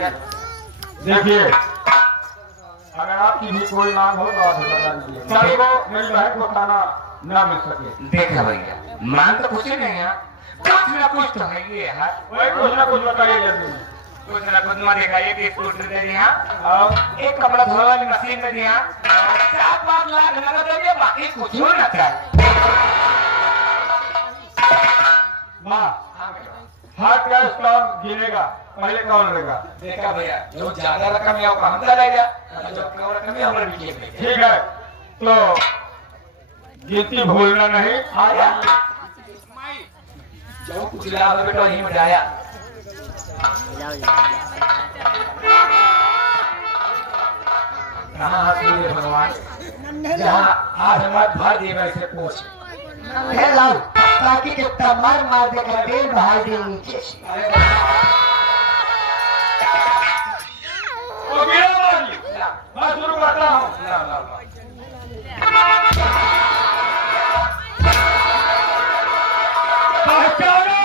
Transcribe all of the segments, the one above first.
देखिए अगर आपकी भी कोई मांग हो तो आप बता दीजिए। कल को मेरी बहन को खाना ना मिल सके। देखा भैया मांग तो कुछ ही नहीं है, कुछ ना कुछ तो है ये है। वही कुछ ना कुछ बताइए जल्दी। कुछ ना कुछ मत देखा, एक स्कूटर दे दिया और एक कपड़ा धोने वाली मशीन दे दिया, 4-5 लाख नगद दे दिया, बाकी कुछ हो ना चाहिए। माँ हर कैश कौन गिनेगा, पहले कौन लेगा? देखा भैया जो ज्यादा रकम है वो हम चला जा, जो कम रकम है हमरा भी के। ठीक है तो गिनती भूलना नहीं। आया जो कुछ ला बेटा ही में आया। कहाँ हंसी भगवान, जहाँ आज मत भर दे वैसे पूछ लाओ ताकि कितना मार देकर तेल बहा दे नीचे। तो गिरा बाजी, मैं शुरू करता हूँ। पहचानो,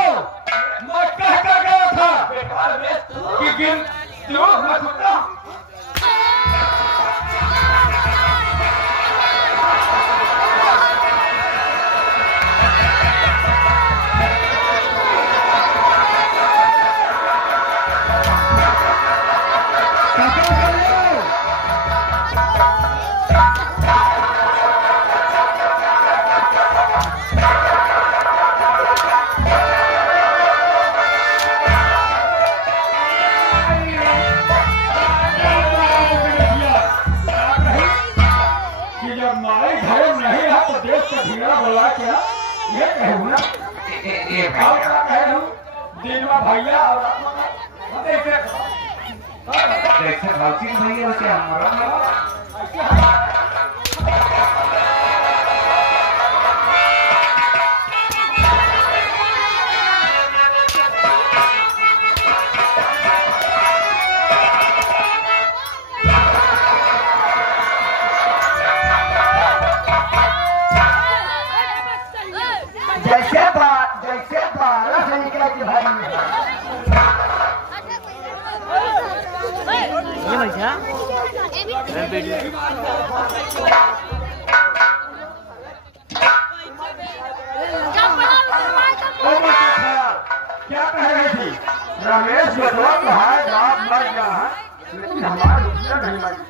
मैं कह कर गया था कि गिन क्यों मैं सुनता हूँ। बोला क्या ये कहूँ ना और क्या कहूँ दिन में भैया और जैसे भौतिक भैया वैसे हमारा जैसे बारह से निकला कि भाई ये भैया क्या कह रही थी? रमेश भाई बाप मर गया है लेकिन हमारा रुपया नहीं मर गया।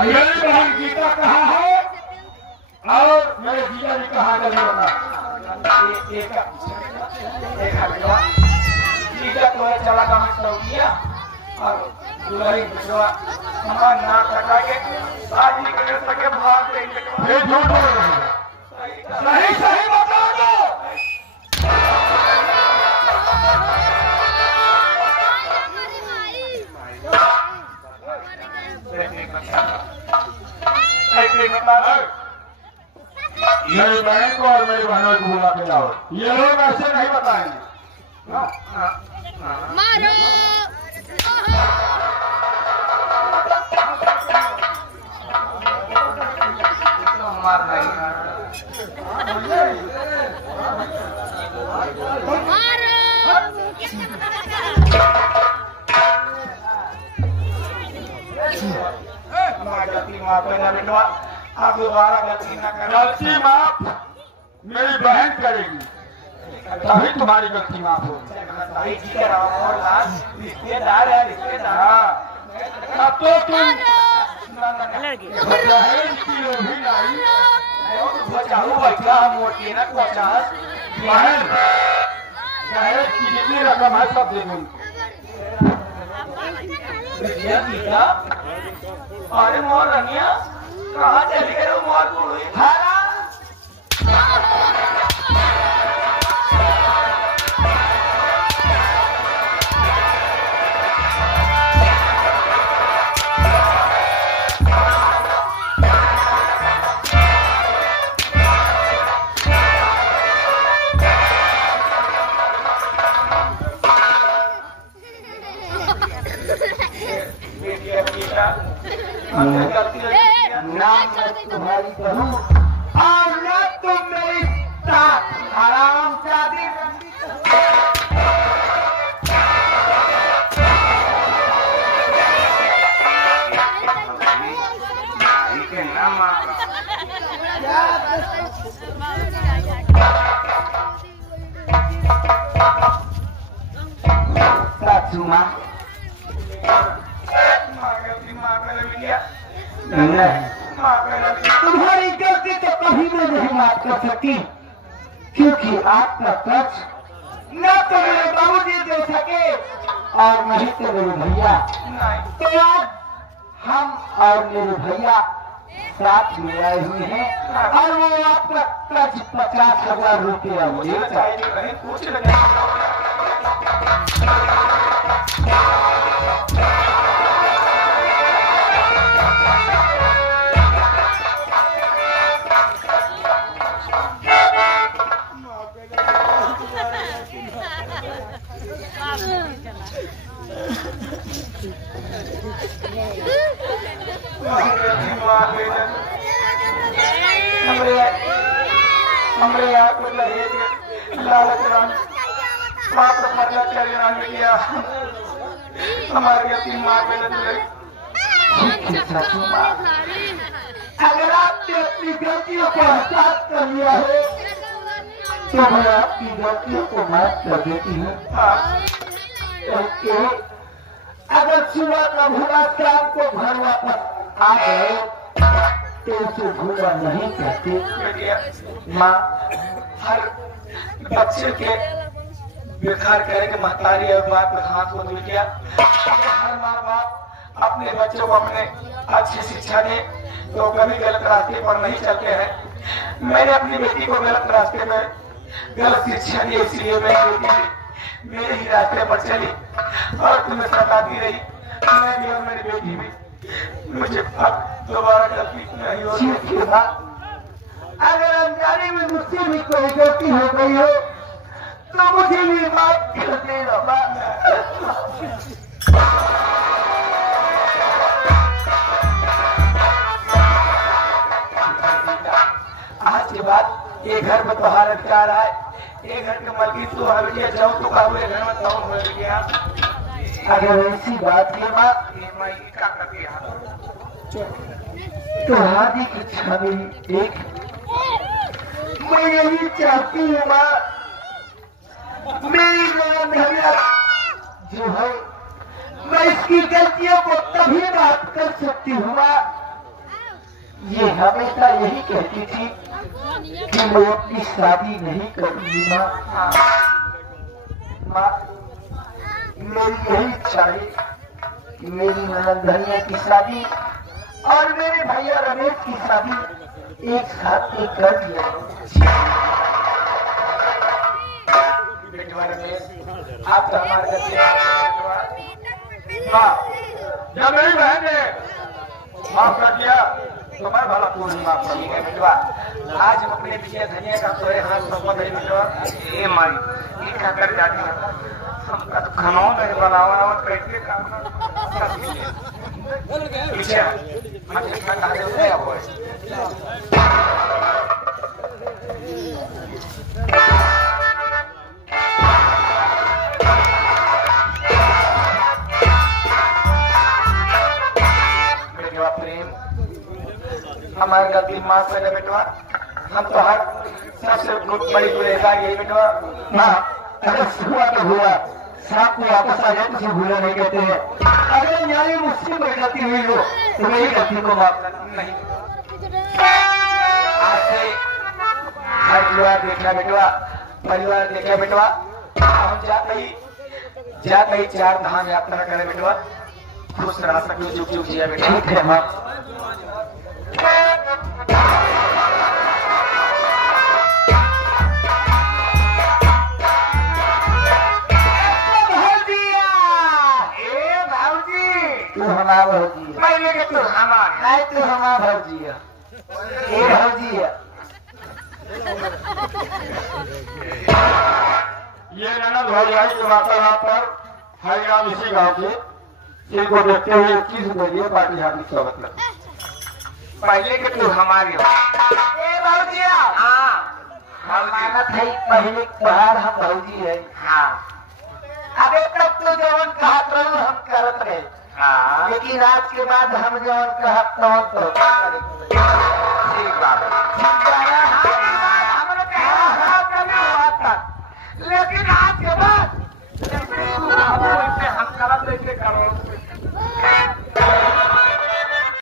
मेरी बहन गीता कहाँ है और मेरे जीजा जी कहाँ है? जीजा तो चला का मिसलौकिया और दुल्हन बिछवा समान ना टकाके शादी कर सके भाग देंगे। ये झूठ बोल रही है। सही सही बता दो। मेरी बहन को और मेरी बहनों को बुला के लाओ। ये लोग ऐसे नहीं बताएंगे। मारो मार नहीं मारो माफ करना बेटवा, आप दोबारा गलती ना करना। गलती माफ मेरी बहन करेगी, तभी तुम्हारी गलती माफ होगी। भाई जी कह रहा हूँ, रिश्तेदार है रिश्तेदार। हाँ, अब तो तुम दहेज की लोभी लाई। बचाओ बैठा हम मोटी ना पचास बहन दहेज की जितनी रकम है सब दे दूंगी। अरे मोर रंगिया कहाँ चली गए हो मोर पुरुष? ना मैं तुम्हारी बहू और ना तुम मेरी साथ आराम शादी सासू माँ तुम्हारी गलती तो कभी मैं नहीं माफ कर सकती, क्योंकि आपका कष्ट न तो मेरे बाबूजी दे सके और नहीं तो मेरे भैया। तो आज हम और मेरे भैया साथ में आए हुए हैं और वो आपका कर्ज 50,000 रुपया मुझे चाहिए। कुछ नहीं हमरे यहाँ को लालच मात्र मतलब किया हमारे यतीम माँ के अगर आपने अपनी गलतियों को एहसास कर लिया है तो मैं आपकी गलतियों को माफ कर देती हूँ। अगर सुबह का भूला शाम को घर वापस आ गए तो उसे भूला नहीं कहते। माँ हर बच्चे के बेकार करेंगे महतारी और बाप के हाथ को धुल गया। हर माँ बाप अपने बच्चों को अपने अच्छी शिक्षा दे तो कभी गलत रास्ते पर नहीं चलते हैं। मैंने अपनी बेटी को गलत रास्ते में गलत शिक्षा दी, इसलिए मेरी बेटी मेरे ही रास्ते पर चली और तुम्हें सताती रही। मैं भी और मेरी बेटी भी, मुझे अब दोबारा गलती नहीं होगी। अगर अनजाने में मुझसे भी कोई गलती हो गई हो तो मुझे भी माफ कर देना। आज के बाद ये घर में तुम्हारा अधिकार है, ये घर के मालकिन तू हमें जाओ तो का हुए घर में तो हो गया। अगर ऐसी बात है माँ क्या करती तो हादी की छवि एक मैं यही चाहती हूँ माँ, मेरी भैया जो है मैं इसकी गलतियों को तभी माफ कर सकती हूँ माँ। ये हमेशा यही कहती थी कि मैं अपनी शादी नहीं करूंगी माँ। माँ मेरी यही इच्छा है कि मेरी ननद धनिया की शादी और मेरे भैया रमेश की शादी एक साथ ही कर दिया। आप तो हमारे जब मेरी बहन ने माफ कर दिया तो मैं भला पूरी माफ कर ठीक है बेटवा। आज हम अपने भैया धनिया का तोरे हाथ सौंपा नहीं बेटवा। ये मारी ये क्या कर जाती है, हमका तो खाना नहीं बनावा और कैसे काम पीछे हम इतना कहा देते हैं आपको। बेटवा प्रेम हमारे गलती माफ कर दे बेटवा। हम तो हर सबसे बड़ी गुनहगार यही बेटवा। हाँ, अगर हुआ तो हुआ, सांप को वापस आ जाए तो उसे भूला नहीं कहते हैं। अगर न्याय मुझसे कोई गलती हुई हो तो मेरी गलती को माफ करना नहीं। आज से हर परिवार देखा बेटवा, परिवार देखा बेटवा। हम जाते ही 4 धाम यात्रा करे बेटवा। खुश रह सके, जुग जुग जिया बेटा। ठीक है हाँ। तू हमारा भौजी है। मैं लेके तू हमारा नहीं, तू हमारा भौजी है। ये भौजी है। ये ननद भौजाई के वार्तालाप पर हरियाणा इसी गांव के इनको देखते हुए 21 बोलिए पार्टी हार्दिक स्वागत करते हैं। पहले के तू हमारी हो। ए भौजिया। हाँ, हमारा था पहले बाहर हम भौजी है। हाँ अबे तब तो जवन कहा हम करत रहे। हाँ लेकिन आज के बाद हम जवन कहा तो